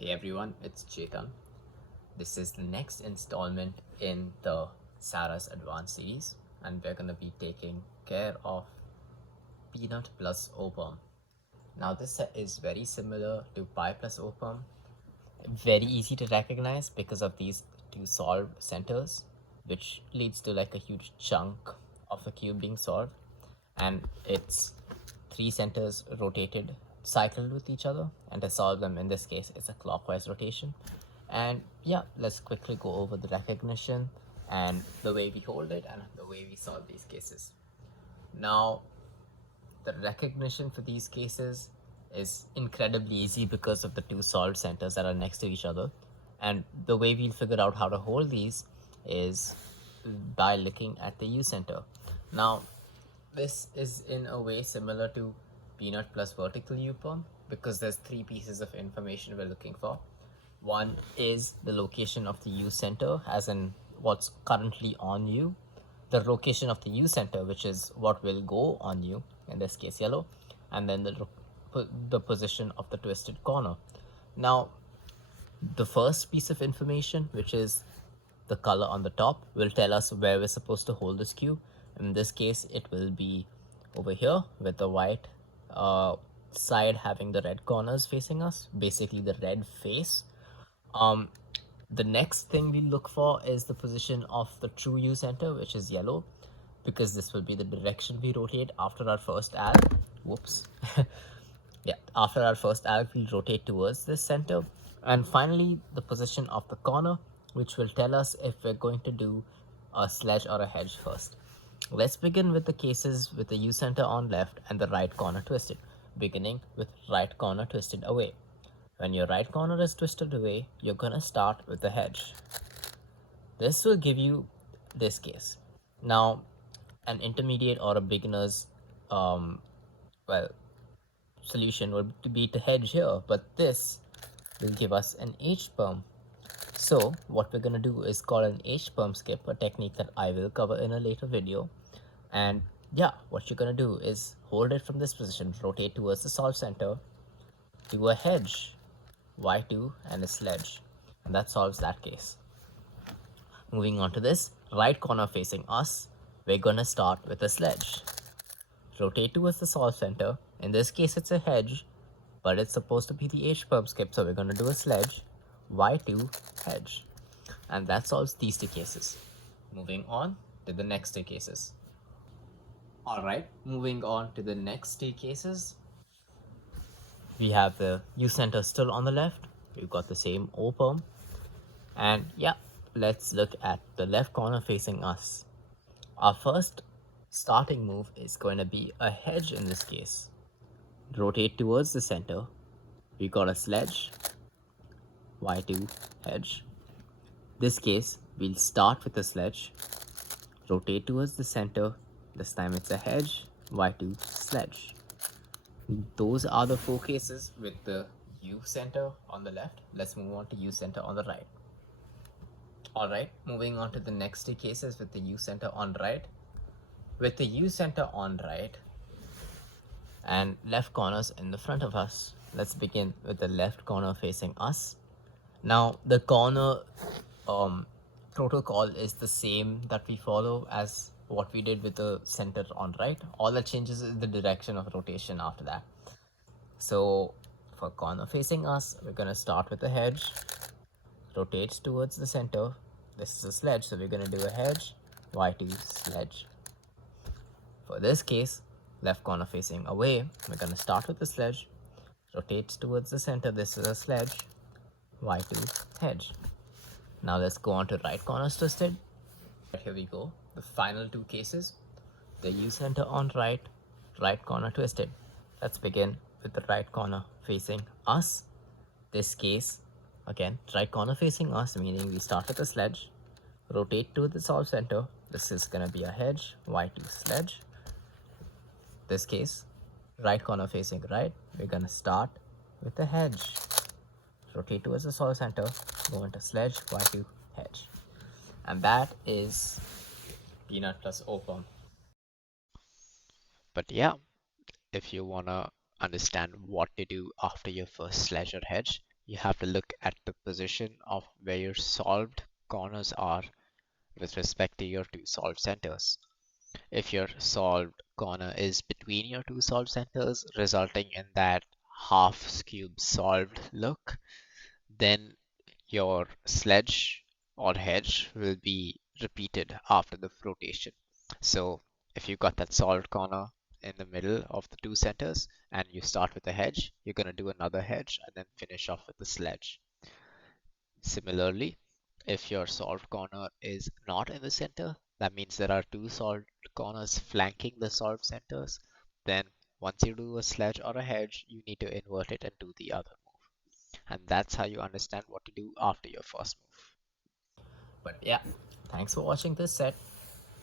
Hey everyone, it's Chetan. This is the next installment in the Sarah's Advanced series, and we're going to be taking care of peanut plus opum. Now, this set is very similar to pi plus opum, very easy to recognize because of these two solved centers, which leads to like a huge chunk of the cube being solved, and it's three centers rotated cycled with each other, and to solve them in this case it's a clockwise rotation. And yeah, let's quickly go over the recognition and the way we hold it and the way we solve these cases. Now, the recognition for these cases is incredibly easy because of the two solved centers that are next to each other. And the way we'll figure out how to hold these is by looking at the U center. Now, this is in a way similar to peanut plus vertical U perm because there's three pieces of information we're looking for. One is the location of the U center, as in what's currently on U, the location of the U center, which is what will go on U, in this case yellow, and then the position of the twisted corner. Now, the first piece of information, which is the color on the top, will tell us where we're supposed to hold this cube. In this case, it will be over here with the white side having the red corners facing us, basically the red face. The next thing we look for is the position of the true U center, which is yellow, because this will be the direction we rotate after our first alg. Whoops. Yeah, after our first alg, we'll rotate towards this center. And finally, the position of the corner, which will tell us if we're going to do a sledge or a hedge first. Let's begin with the cases with the U center on left and the right corner twisted, beginning with right corner twisted away. When your right corner is twisted away, you're gonna start with the hedge. This will give you this case. Now, an intermediate or a beginner's solution would be to hedge here, but this will give us an H perm. So what we're gonna do is call an H perm skip, a technique that I will cover in a later video. And yeah, what you're gonna do is hold it from this position, rotate towards the solve center, do a hedge, Y2 and a sledge, and that solves that case. Moving on to this, right corner facing us, we're gonna start with a sledge. Rotate towards the solve center. In this case, it's a hedge, but it's supposed to be the H perm skip, so we're gonna do a sledge, Y2, hedge. And that solves these two cases. Moving on to the next two cases. Alright, moving on to the next two cases. We have the U center still on the left. We've got the same O perm. And yeah, let's look at the left corner facing us. Our first starting move is going to be a hedge in this case. Rotate towards the center. We got a sledge, Y2, hedge. This case, we'll start with a sledge, rotate towards the center. This time it's a hedge, Y2, sledge. Those are the four cases with the U center on the left. Let's move on to U center on the right. Alright, moving on to the next two cases with the U center on right. With the U center on right and left corners in the front of us, let's begin with the left corner facing us. Now, the corner protocol is the same that we follow as what we did with the center on right. All that changes is the direction of rotation after that. So for corner facing us, we're gonna start with a hedge, rotates towards the center. This is a sledge, so we're gonna do a hedge, Y2, sledge. For this case, left corner facing away, we're gonna start with the sledge, rotates towards the center. This is a sledge, Y2, hedge. Now let's go on to right corners twisted. Here we go. The final two cases. The U center on right, right corner twisted. Let's begin with the right corner facing us. This case, again, right corner facing us, meaning we start with a sledge, rotate to the solve center. This is gonna be a hedge, Y2, sledge. This case, right corner facing right, we're gonna start with a hedge, rotate towards the solve center, go into sledge, Y2, hedge. And that is peanut plus opum. But yeah, if you wanna understand what to do after your first sledge or hedge, you have to look at the position of where your solved corners are with respect to your two solved centers. If your solved corner is between your two solved centers, resulting in that half Skewb solved look, then your sledge or hedge will be repeated after the rotation. So if you got that solved corner in the middle of the two centers and you start with a hedge, you're going to do another hedge and then finish off with the sledge. Similarly, if your solved corner is not in the center, that means there are two solved corners flanking the solved centers. Then once you do a sledge or a hedge, you need to invert it and do the other move. And that's how you understand what to do after your first move. But yeah, thanks for watching this set.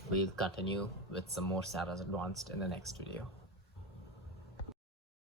We'll continue with some more Sarah's Advanced in the next video.